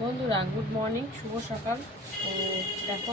বন্ধুরা good morning, শুভ সকাল। তো দেখো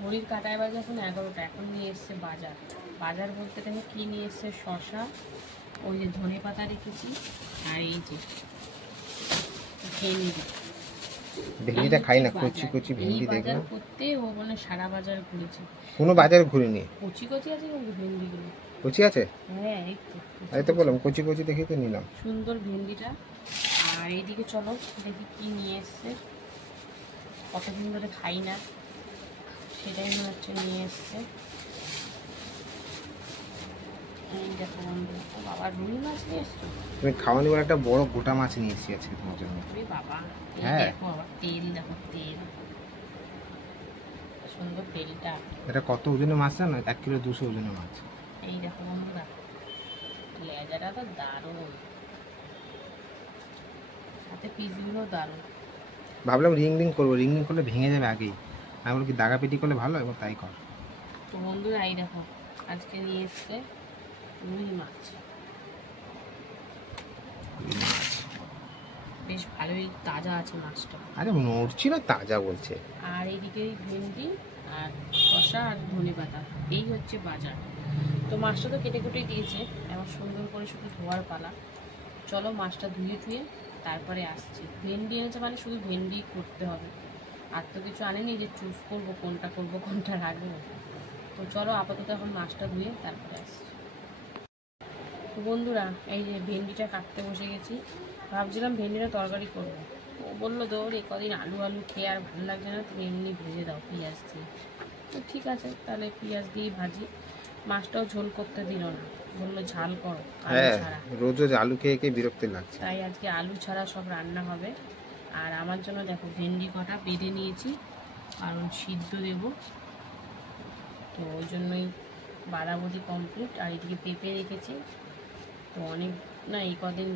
ঘড়ির কাঁটায় বাজে এখন 11টা। এখন নিয়ে এসছে বাজার। বাজার বলতে দেখো কী নিয়ে এসছে, শসা, ওই যে ধনে পাতা রেখেছি, আর এই যে ভেন্ডি। ভেন্ডিটা খাই না, কচি কচি ভেন্ডি দেখলাম। করতে ও মানে সারা বাজার ঘুরেছে। কোনো বাজার ঘুরিনি। কচি কচি আছে কিন্তু ভেন্ডিগুলো। কচি আছে? হ্যাঁ, এই তো বললাম কচি কচি দেখে তো নিলাম। সুন্দর ভেন্ডিটা। আর এইদিকে চলো দেখি কি নিয়ে এসছে, কতদিন ধরে খাই না, সেটাই মনে হচ্ছে নিয়ে এসছে। এই দেখো বন্ধু, বাবা রুই মাছ নিয়ে এসছো। তুমি খাওয়ানি বলে একটা বড় গোটা মাছ নিয়ে এসেছি আজকে তোমার জন্য। বাবা হ্যাঁ, দেখো আবার তেল, দেখো তেল, সুন্দর তেলটা। এটা কত ওজনের মাছ জানো? 1 কিলো 200 ওজনের মাছ। এই দেখো বন্ধুরা, লেজাটা তো দারুণ, সাথে পিসগুলো দারুণ। ভাবলাম রিং রিং করবো, রিং রিং করলে ভেঙে যাবে আগেই। আমি বলি কি দাগা পেটি করলে ভালো, এবং তাই কর। তো বন্ধুরা এই দেখো আজকে নিয়ে এসছে রুই মাছ। বেশ ভালোই তাজা আছে মাছটা। আরে নড়ছিল, তাজা বলছে। আর এইদিকে ভেন্ডি আর শসা আর ধনে পাতা, এই হচ্ছে বাজার। তো মাছটা তো কেটে কুটে দিয়েছে, এবার সুন্দর করে শুধু ধোয়ার পালা। চলো মাছটা ধুয়ে ধুয়ে তারপরে আসছি। ভেন্ডি এনেছে মানে শুধু ভেন্ডি করতে হবে, আর তো কিছু আনেনি যে চুজ করবো কোনটা করবো কোনটা রাখবো। তো চলো আপাতত এখন মাছটা ধুয়ে তারপরে আসছি। তো বন্ধুরা এই যে ভেন্ডিটা কাটতে বসে গেছি। ভাবছিলাম ভেন্ডিটা তরকারি করবো, ও বললো তোর এই কদিন আলু আলু খেয়ে আর ভালো লাগছে না, তুমি এমনি ভেজে দাও পেঁয়াজ দিয়ে। তো ঠিক আছে, তাহলে পেঁয়াজ দিয়ে ভাজি। মাছটাও ঝোল করতে দিল না, বললো ঝাল করো আলু ছাড়া। রোজ রোজ আলু খেয়ে খেয়ে বিরক্তি লাগছে। তাই আজকে আলু ছাড়া সব রান্না হবে। আর আমার জন্য দেখো ভেন্ডি কটা বেঁধে নিয়েছি, কারণ সিদ্ধ দেব। তো ওই জন্যই বাঁধাকপি কমপ্লিট। আর এদিকে পেঁপে রেখেছি। তো অনেক না, এই কদিন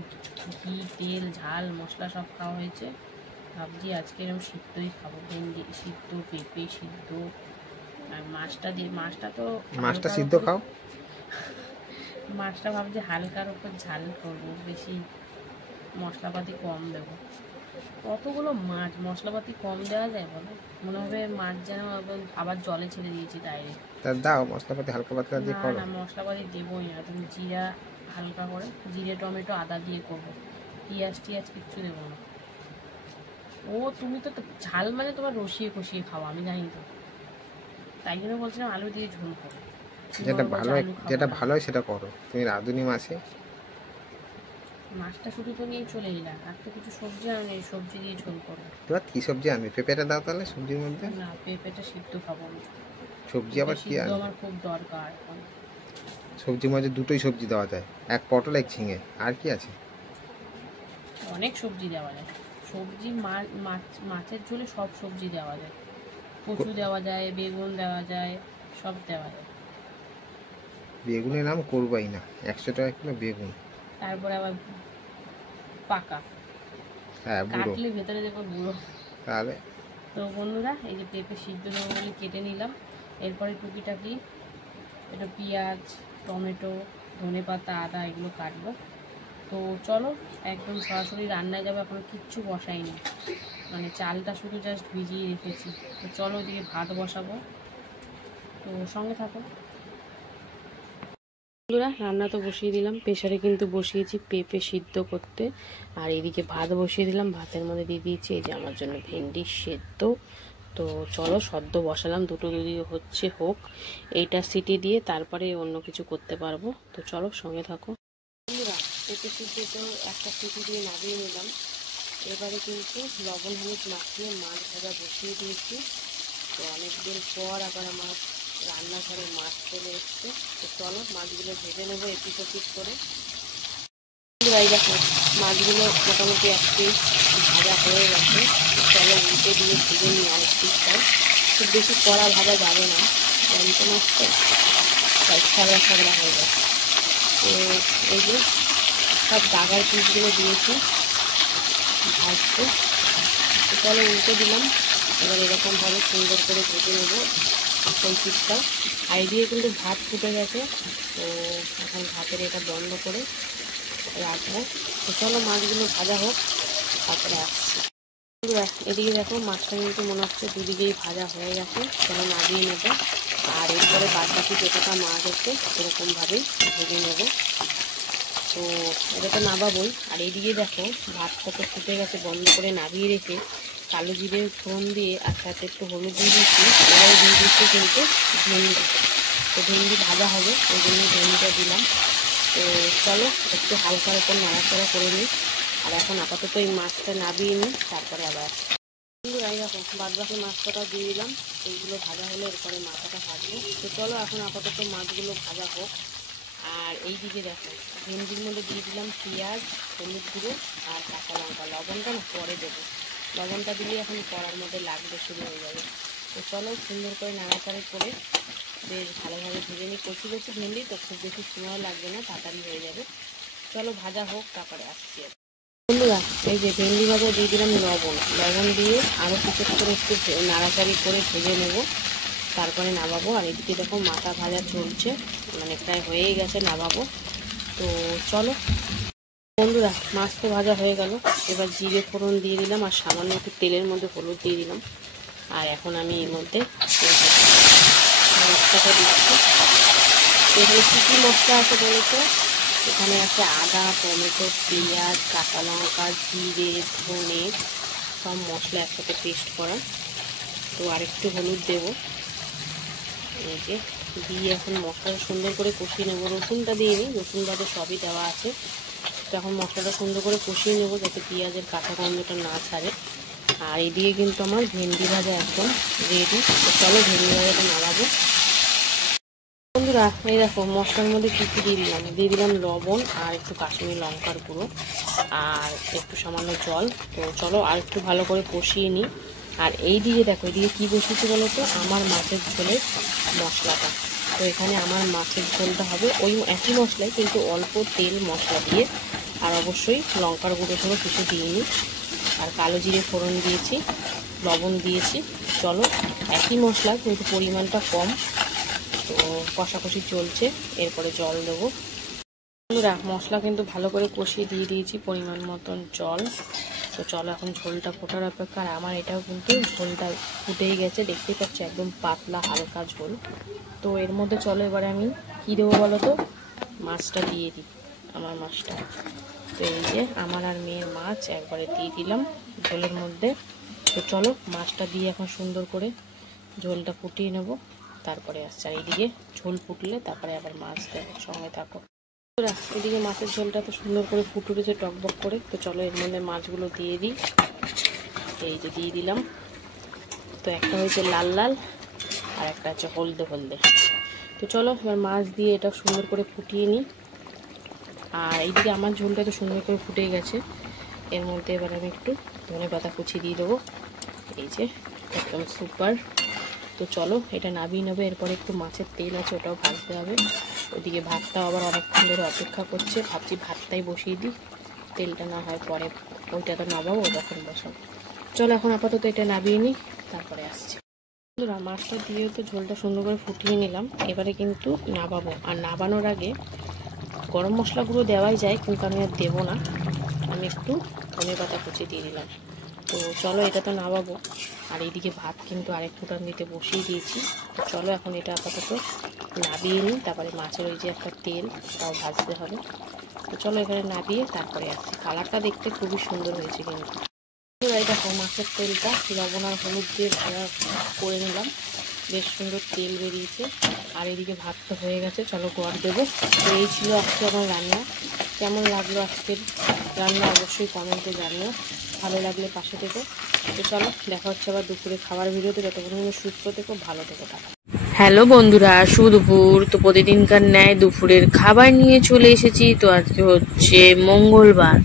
ঘি তেল ঝাল মশলা সব খাওয়া হয়েছে, ভাবছি আজকে এরকম সিদ্ধই খাবো। ভেন্ডি সিদ্ধ, পেঁপে সিদ্ধ, আর মাছটা দিয়ে, মাছটা সিদ্ধ খাও। মাছটা ভাবছি হালকার উপর ঝাল করবো, বেশি মশলাপাতি কম দেবো। কতগুলো মাছ, মশলাপাতি কম দেওয়া যায় বলো? মনে হবে মাছ যেন আবার জলে ছেড়ে দিয়েছি তাইরে। তা দাও মশলাপাতি হালকা পাতলা দিয়ে করো। না মশলাপাতি দেবোই না, তুমি জিরা হালকা করে, জিরে টমেটো আদা দিয়ে করবো, পেঁয়াজ টিয়াজ কিচ্ছু দেবো না। ও তুমি তো ঝাল মানে তোমার রসিয়ে কষিয়ে খাওয়া, আমি জানি তো, তাই জন্য বলছিলাম আলু দিয়ে ঝোল করো। যেটা ভালো হয় সেটা করো। তুমি রাঁধুনি মাছে। মাছটা শুধু তো নিয়ে চলে এলাম, আর তো কিছু সবজি আনি, সবজি দিয়ে ঝোল করো। এবার কি সবজি আনবে? পেঁপেটা দাও তাহলে সবজির মধ্যে। না পেঁপেটা সিদ্ধ খাবো আমি। সবজি আবার কি সিদ্ধ আনবে? আমার খুব দরকার এখন। সবজির মধ্যে দুটোই সবজি দেওয়া যায়, এক পটল এক ঝিঙে। আর কি আছে? অনেক সবজি দেওয়া যায়। সবজি মাছের ঝোলে সব সবজি দেওয়া যায়, কচু দেওয়া যায়, বেগুন দেওয়া যায়, সব দেওয়া যায়। বেগুনের নাম করবাই না, 100 টাকা কিলো বেগুন। তারপরে আবার পাকা, হ্যাঁ বুড়ো, কাটলে ভেতরে দেখো বুড়ো। তাহলে তো বন্ধুরা এই যে পেঁপে সিদ্ধ দেবো বলে কেটে নিলাম। এরপরে টুকিটাকি একটু পেঁয়াজ টমেটো ধনে পাতা আদা এগুলো কাটবো। তো চলো একদম সরাসরি রান্নায় যাবো, এখন কিচ্ছু বসাইনি, মানে চালটা শুধু জাস্ট ভিজিয়ে রেখেছি। তো চলো ওদিকে ভাত বসাবো, তো সঙ্গে থাকো বন্ধুরা। রান্না তো বসিয়ে দিলাম, প্রেশারে কিন্তু বসিয়েছি পেঁপে সিদ্ধ করতে। আর এদিকে ভাত বসিয়ে দিলাম, ভাতের মধ্যে দিয়ে দিয়েছি এই যে আমার জন্য ভেন্ডি সেদ্ধ। তো চলো সদ্য বসালাম, দুটো যদি হচ্ছে হোক, এইটা সিটি দিয়ে তারপরে অন্য কিছু করতে পারবো। তো চলো সঙ্গে থাকো বন্ধুরা। পেঁপে সিদ্ধ তো একটা সিটি দিয়ে নামিয়ে নিলাম। এবারে কিন্তু লবণ হলুদ মাখিয়ে মাছ ভাজা বসিয়ে দিয়েছি। তো অনেকদিন পর আবার আমার রান্নাঘরে মাছ চলে এসছে। তো চলো মাছগুলো ভেজে নেবো এপিট ওপিট করে। দেখো মাছগুলো মোটামুটি এক পিস ভাজা হয়ে গেছে। চলো উল্টে দিয়ে ভেজে নিই আরেক পিসটাই। খুব বেশি কড়া ভাজা যাবে না, জ্যান্ত মাছ তো, তাই ছগড়া ছগড়া হয়ে যায়। তো এই যে সব ডাগার পিসগুলো দিয়েছি ভাজতে। তো চলো উল্টে দিলাম। এবার এরকমভাবে সুন্দর করে ভেজে নেবো সেই পিসটা। আর দিয়ে কিন্তু ভাত ফুটে গেছে। তো এখন ভাতের এটা বন্ধ করে রাখবো। তো চলো মাছগুলো ভাজা হোক, তারপরে আসছি। এদিকে দেখো মাছটা কিন্তু মনে হচ্ছে দুদিকেই ভাজা হয়ে গেছে, চলো নামিয়ে নেবো। আর এরপরে বাদ বাকি যতটা মাছ আছে এরকমভাবেই ভেজে নেবো। তো এটা তো নামাবোই। আর এইদিকে দেখো ভাতটা তো ফুটে গেছে, বন্ধ করে নামিয়ে রেখে কালো জিরে ফোড়ন দিয়ে আর সাথে একটু হলুদ দিয়ে দিচ্ছি। এবারে দিয়ে দিচ্ছি কিন্তু ভেন্ডি। তো ভেন্ডি ভাজা হবে ওই জন্য ভেন্ডিটা দিলাম। তো চলো একটু হালকার উপর নাড়াচাড়া করে নিই। আর এখন আপাতত এই মাছটা নামিয়ে নিই, তারপরে আবার এই দেখো বাদ বাকি মাছটা দিয়ে দিলাম। এইগুলো ভাজা হলে এরপরে মাথাটা ভাজবো। তো চলো এখন আপাতত মাছগুলো ভাজা হোক। আর এই দিকে দেখো ভেন্ডির মধ্যে দিয়ে দিলাম পেঁয়াজ, হলুদ গুঁড়ো আর কাঁচা লঙ্কা। লবণটা না পরে দেবো, লবণটা দিলে এখন কড়ার মধ্যে লাগবে, শুরু হয়ে যাবে। তো চলো সুন্দর করে নাড়াচাড়ি করে বেশ ভালোভাবে ভেজে নিই। কচি কচি ভেন্ডি তো খুব বেশি সময় লাগবে না, তাড়াতাড়ি হয়ে যাবে। চলো ভাজা হোক, তারপরে আসছি। বন্ধুরা এই যে ভেন্ডি ভাজা দিয়ে দিলাম লবণ দিয়ে আরও কিছুক্ষণ একটু নাড়াচাড়ি করে ভেজে নেব, তারপরে নামাবো। আর এদিকে দেখো মাথা ভাজা চলছে, মানে প্রায় হয়েই গেছে, নামাবো। তো চলো বন্ধুরা, মাছ তো ভাজা হয়ে গেল। এবার জিরে ফোড়ন দিয়ে দিলাম আর সামান্য একটু তেলের মধ্যে হলুদ দিয়ে দিলাম। আর এখন আমি এর মধ্যে মশলাটা দিচ্ছি। এখানে কী কী মশলা আছে বলেছে, এখানে আছে আদা, টমেটো, পেঁয়াজ, কাঁচা লঙ্কা, জিরে, ধনে, সব মশলা একসাথে পেস্ট করা। তো আরেকটু হলুদ দেবো, এই যে দিয়ে এখন মশলাটা সুন্দর করে কষিয়ে নেবো। রসুনটা দিয়ে নিই, রসুন বাদে সবই দেওয়া আছে। তো এখন মশলাটা সুন্দর করে কষিয়ে নেবো যাতে পেঁয়াজের কাঁচা গন্ধটা না ছাড়ে। আর এদিকে কিন্তু আমার ভেন্ডি ভাজা একদম রেডি। তো চলো ভেন্ডি ভাজাটা নামাবো। বন্ধুরা এই দেখো মশলার মধ্যে কী কী দিয়ে দিলাম লবণ আর একটু কাশ্মীরি লঙ্কার গুঁড়ো আর একটু সামান্য জল। তো চলো আর একটু ভালো করে কষিয়ে নিই। আর এই দিকে দেখো এদিকে কী বসিয়েছে বলো তো, আমার মাছের ঝোলের মশলাটা। তো এখানে আমার মাছের ঝোলটা হবে ওই একই মশলায়, কিন্তু অল্প তেল মশলা দিয়ে। আর অবশ্যই লঙ্কার গুঁড়ো টুড়ো কিছু দিইনি। আর কালো জিরে ফোড়ন দিয়েছি, লবণ দিয়েছি। চলো একই মশলা কিন্তু পরিমাণটা কম। তো কষাকষি চলছে, এরপরে জল দেবো। বন্ধুরা মশলা কিন্তু ভালো করে কষিয়ে দিয়ে দিয়েছি পরিমাণ মতন জল। তো চলো এখন ঝোলটা ফোটার অপেক্ষা। আর আমার এটাও কিন্তু ঝোলটা ফুটেই গেছে, দেখতেই পাচ্ছি একদম পাতলা হালকা ঝোল। তো এর মধ্যে চলো এবারে আমি কী দেবো বলো তো, মাছটা দিয়ে দিই, আমার মাছটা। তো এই যে আমার আর মেয়ের মাছ একবারে দিয়ে দিলাম ঝোলের মধ্যে। তো চলো মাছটা দিয়ে এখন সুন্দর করে ঝোলটা ফুটিয়ে নেব, তারপরে আসছে। আর এইদিকে ঝোল ফুটলে তারপরে আবার মাছ দেবো, সঙ্গে থাকো। এদিকে মাছের ঝোলটা তো সুন্দর করে ফুটুরেছে টকবক করে। তো চলো এর মধ্যে মাছগুলো দিয়ে দিই। এই যে দিয়ে দিলাম। তো একটা হয়েছে লাল লাল আর একটা হচ্ছে হলদে হলদে। তো চলো এবার মাছ দিয়ে এটা সুন্দর করে ফুটিয়ে নিই। আর এইদিকে আমার ঝোলটা তো সুন্দর করে ফুটে গেছে। এর মধ্যে এবার আমি একটু ধনেপাতা কুচি দিয়ে দেবো। এই যে একদম সুপার। তো চলো এটা নামিয়ে নেবো। এরপরে একটু মাছের তেল আছে, ওটাও ভাজতে হবে। ওদিকে ভাতটাও আবার অনেকক্ষণ ধরে অপেক্ষা করছে, ভাবছি ভাতটাই বসিয়ে দিই, তেলটা না হয় পরে ওইটা তো নামাবো, তখন বসাবো। চলো এখন আপাতত এটা নামিয়ে নিই, তারপরে আসছি। বন্ধুরা মাছটা দিয়ে তো ঝোলটা সুন্দর করে ফুটিয়ে নিলাম। এবারে কিন্তু নামাবো। আর নামানোর আগে গরম মশলাগুলো দেওয়াই যায়, কিন্তু আমি আর দেবো না। আমি একটু ধনেপাতা কুচি দিয়ে দিলাম। তো চলো এটা তো নামাবো। আর এইদিকে ভাত কিন্তু আরেক ফুটান দিতে বসিয়ে দিয়েছি। তো চলো এখন এটা আপাতত নামিয়ে নিই, তারপরে মাছের ওই যে একটা তেল, ওটাও ভাজতে হবে। তো চলো এখানে নামিয়ে তারপরে আসছি। কালারটা দেখতে খুবই সুন্দর হয়েছে কিন্তু। এই দেখো মাছের তেলটা লবণ আর হলুদ দিয়ে ভাজা করে নিলাম, বেশ সুন্দর তেল বেরিয়েছে। আর এদিকে ভাত তো হয়ে গেছে, চলো গোয়ার দেবো। তো এই ছিল আজকে আমার রান্না। কেমন লাগলো আজকের রান্না অবশ্যই কমেন্টে জানিও, ভালো লাগলে পাশে থেকো। তো চলো দেখা হচ্ছে আবার দুপুরে খাবার ভিডিওতে। যতক্ষণ সুস্থ থেকো, ভালো থেকো, টাটা। হ্যালো বন্ধুরা, শুভ দুপুর। তো প্রতিদিনকার ন্যায় দুপুরের খাবার নিয়ে চলে এসেছি। তো আজকে হচ্ছে মঙ্গলবার।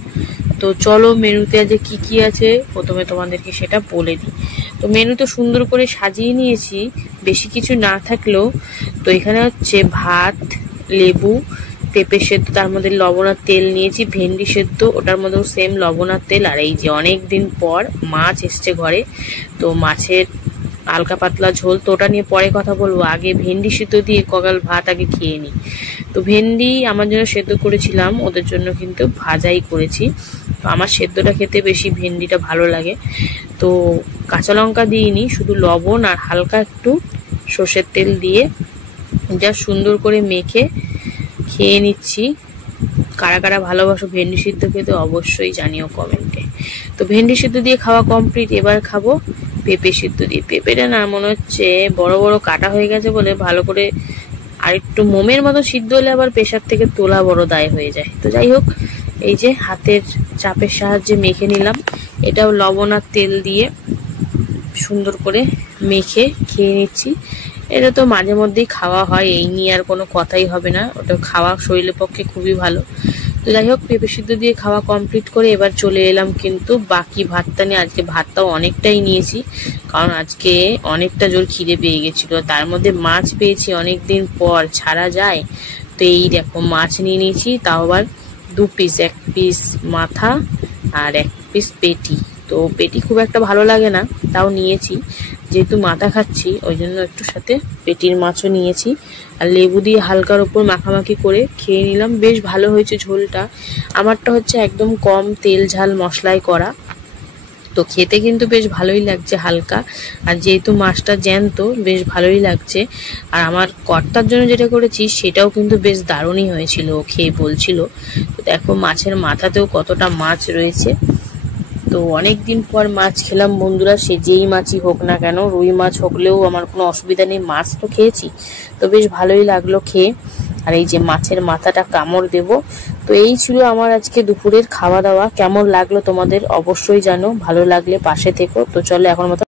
তো চলো মেনুতে আজকে কি কি আছে প্রথমে তোমাদেরকে সেটা বলে দিই। তো মেনু তো সুন্দর করে সাজিয়ে নিয়েছি, বেশি কিছু না থাকলেও। তো এখানে হচ্ছে ভাত, লেবু, পেঁপে সেদ্ধ, তার মধ্যে লবণ আর তেল নিয়েছি, ভেন্ডি সেদ্ধ, ওটার মধ্যেও সেম লবণ আর তেল। আর এই যে অনেক দিন পর মাছ এসছে ঘরে, তো মাছের হালকা পাতলা ঝোল, তো ওটা নিয়ে পরে কথা বলবো। আগে ভেন্ডি সিদ্ধ দিয়ে কগাল ভাত আগে খেয়ে নিই। তো ভেন্ডি আমার জন্য সেদ্ধ করেছিলাম, ওদের জন্য কিন্তু ভাজাই করেছি। তো আমার সেদ্ধটা খেতে বেশি ভেন্ডিটা ভালো লাগে। তো কাঁচা লঙ্কা দিইনি, শুধু লবণ আর হালকা একটু সর্ষের তেল দিয়ে যা সুন্দর করে মেখে খেয়ে নিচ্ছি। কারা কারা ভালোবাসো ভেন্ডি সিদ্ধ খেতে অবশ্যই জানিও কমেন্টে। তো ভেন্ডি সিদ্ধ দিয়ে খাওয়া কমপ্লিট, এবার খাবো পেঁপে সিদ্ধ দিয়ে। পেঁপেটা না মনে হচ্ছে বড় বড় কাটা হয়ে গেছে বলে ভালো করে আর একটু মোমের মতো সিদ্ধ হলে আবার প্রেশার থেকে তোলা বড় দায় হয়ে যায়। তো যাই হোক, এই যে হাতের চাপের সাহায্যে মেখে নিলাম। এটাও লবণ আর তেল দিয়ে সুন্দর করে মেখে খেয়ে নিচ্ছি। এটা তো মাঝে মধ্যেই খাওয়া হয়, এই নিয়ে আর কোনো কথাই হবে না, ওটা খাওয়া শরীরের পক্ষে খুবই ভালো। তো যাই হোক, পেঁপে সিদ্ধ দিয়ে খাওয়া কমপ্লিট করে এবার চলে এলাম কিন্তু বাকি ভাতটা নিয়ে। আজকে ভাতটাও অনেকটাই নিয়েছি, কারণ আজকে অনেকটা জোর খিদে পেয়ে গেছিলো। তার মধ্যে মাছ পেয়েছি অনেকদিন পর, ছাড়া যায়। তো এই দেখো মাছ নিয়ে নিয়েছি, তাও আবার 2 পিস, 1 পিস মাথা আর 1 পিস পেটি। তো পেটি খুব একটা ভালো লাগে না, তাও নিয়েছি, যেহেতু মাথা খাচ্ছি ওই জন্য একটু সাথে পেটির মাছও নিয়েছি। আর লেবু দিয়ে হালকার ওপর মাখামাখি করে খেয়ে নিলাম। বেশ ভালো হয়েছে ঝোলটা। আমারটা হচ্ছে একদম কম তেল ঝাল মশলায় করা, তো খেতে কিন্তু বেশ ভালোই লাগছে হালকা। আর যেহেতু মাছটা জ্যান্ত, বেশ ভালোই লাগছে। আর আমার কর্তার জন্য যেটা করেছি সেটাও কিন্তু বেশ দারুণই হয়েছিল, ও খেয়ে বলছিল। তো দেখো মাছের মাথাতেও কতটা মাছ রয়েছে। তো অনেকদিন পর মাছ খেলাম বন্ধুরা, সে যেই মাছই হোক না কেন, রুই মাছ হলেও আমার কোনো অসুবিধা নেই, মাছ তো খেয়েছি। তো বেশ ভালোই লাগলো খেয়ে। আর এই যে মাছের মাথাটা কামড় দেব। তো এই ছিল আমার আজকে দুপুরের খাওয়া দাওয়া। কেমন লাগলো তোমাদের অবশ্যই জানো, ভালো লাগলে পাশে থেকো। তো চলো এখন মতো